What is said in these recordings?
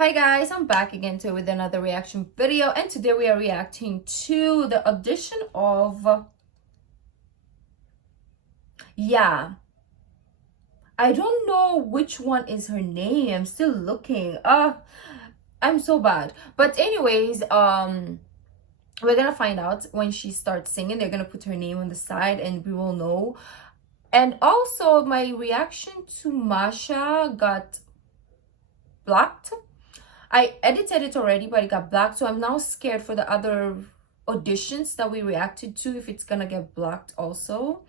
Hi guys, I'm back again with another reaction video, and today we are reacting to the audition of I don't know which one is her name. I'm still looking. I'm so bad. But anyways, we're gonna find out when she starts singing. They're gonna put her name on the side and we will know. And also my reaction to Masha got blocked. I edited it already, but it got blocked. So I'm now scared for the other auditions that we reacted to, if it's gonna get blocked also.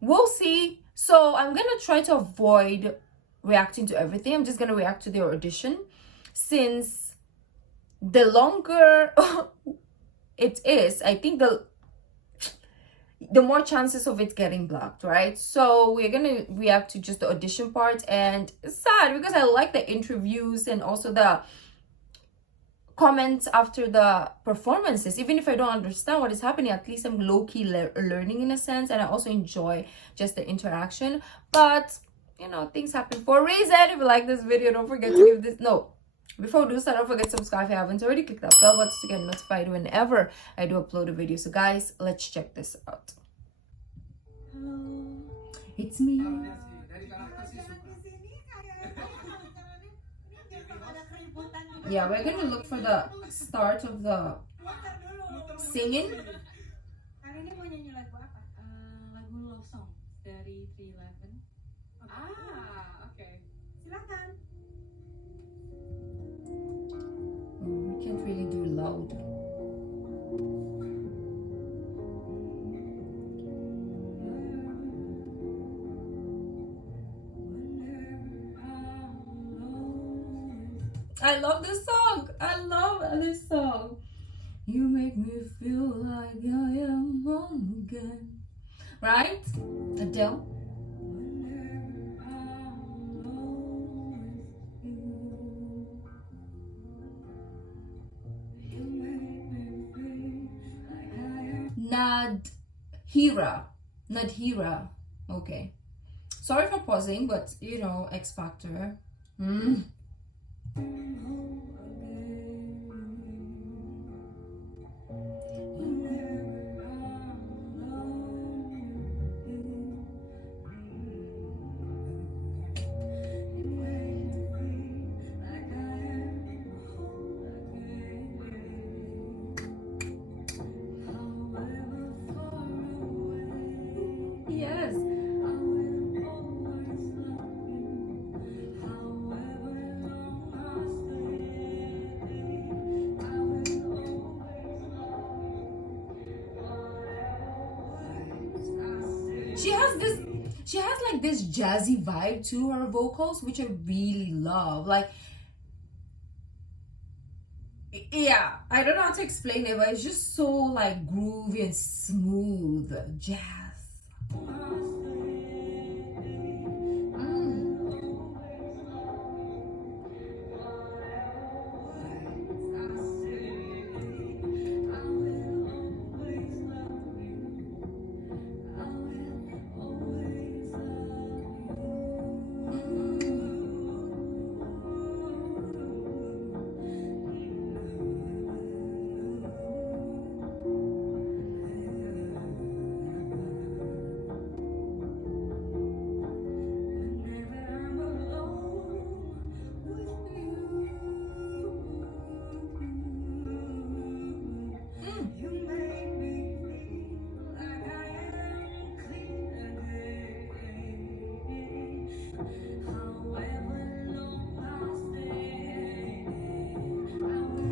We'll see. So I'm gonna try to avoid reacting to everything. I'm just gonna react to their audition, since the longer it is, I think the more chances of it getting blocked, right? So we're gonna react to just the audition part, and it's sad because I like the interviews and also the comments after the performances. Even if I don't understand what is happening, at least I'm low-key learning in a sense, and I also enjoy just the interaction. But you know, things happen for a reason. If you like this video, don't forget to give this before we do so, don't forget to subscribe if you haven't already. Click that bell button to get notified whenever I do upload a video. So guys, let's check this out. Hello, it's me. Yeah, we're gonna look for the start of the singing. Hari ini mau nyanyi lagu apa? Lagu Love Song dari 311. Oke. Silakan. We can't really do loud. I love this song. I love this song. You make me feel like I am home again. Right? Adele. Nadhira. Okay. Sorry for pausing, but you know, X Factor. Yes. She has like this jazzy vibe to her vocals, which I really love. Like, yeah, I don't know how to explain it, but it's just so like groovy and smooth jazz.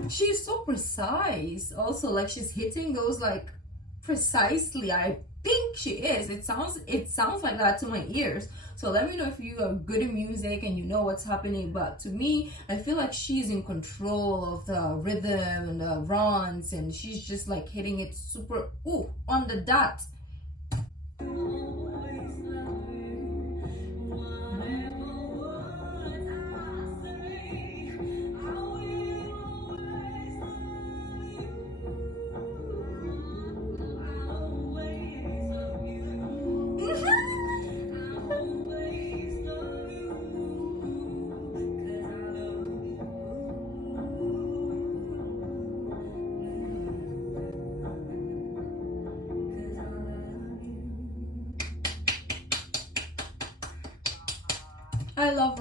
She's so precise also, like she's hitting those like precisely. I think she is. It sounds like that to my ears. So let me know if you are good in music and you know what's happening. But to me, I feel like she's in control of the rhythm and the runs, and she's just like hitting it super on the dot.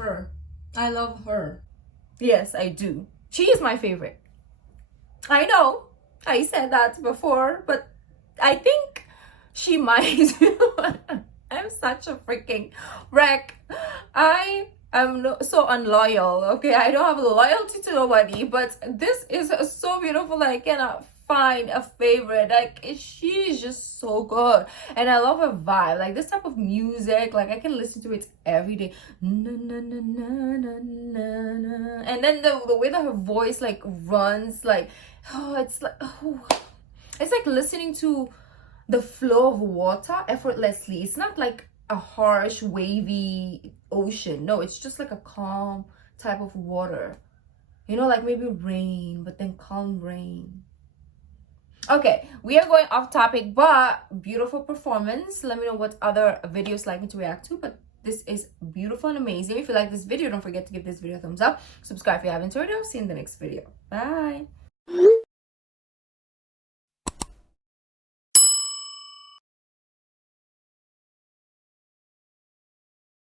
her. I love her. Yes, I do. She is my favorite. I know I said that before, but I think she might. I'm such a freaking wreck. I am so unloyal. Okay, I don't have loyalty to nobody, but this is so beautiful that I cannot find a favorite. Like, she's just so good, and I love her vibe. Like, this type of music, like, I can listen to it every day. Na, na, na, na, na, na, na. And then the way that her voice like runs, like, oh, it's like, oh, it's like listening to the flow of water effortlessly. It's not like a harsh, wavy ocean. No, it's just like a calm type of water. You know, like maybe rain, but then calm rain. Okay, we are going off topic, but beautiful performance. Let me know what other videos like me to react to, but this is beautiful and amazing. If you like this video, don't forget to give this video a thumbs up. Subscribe if you haven't already. I'll see you in the next video. Bye.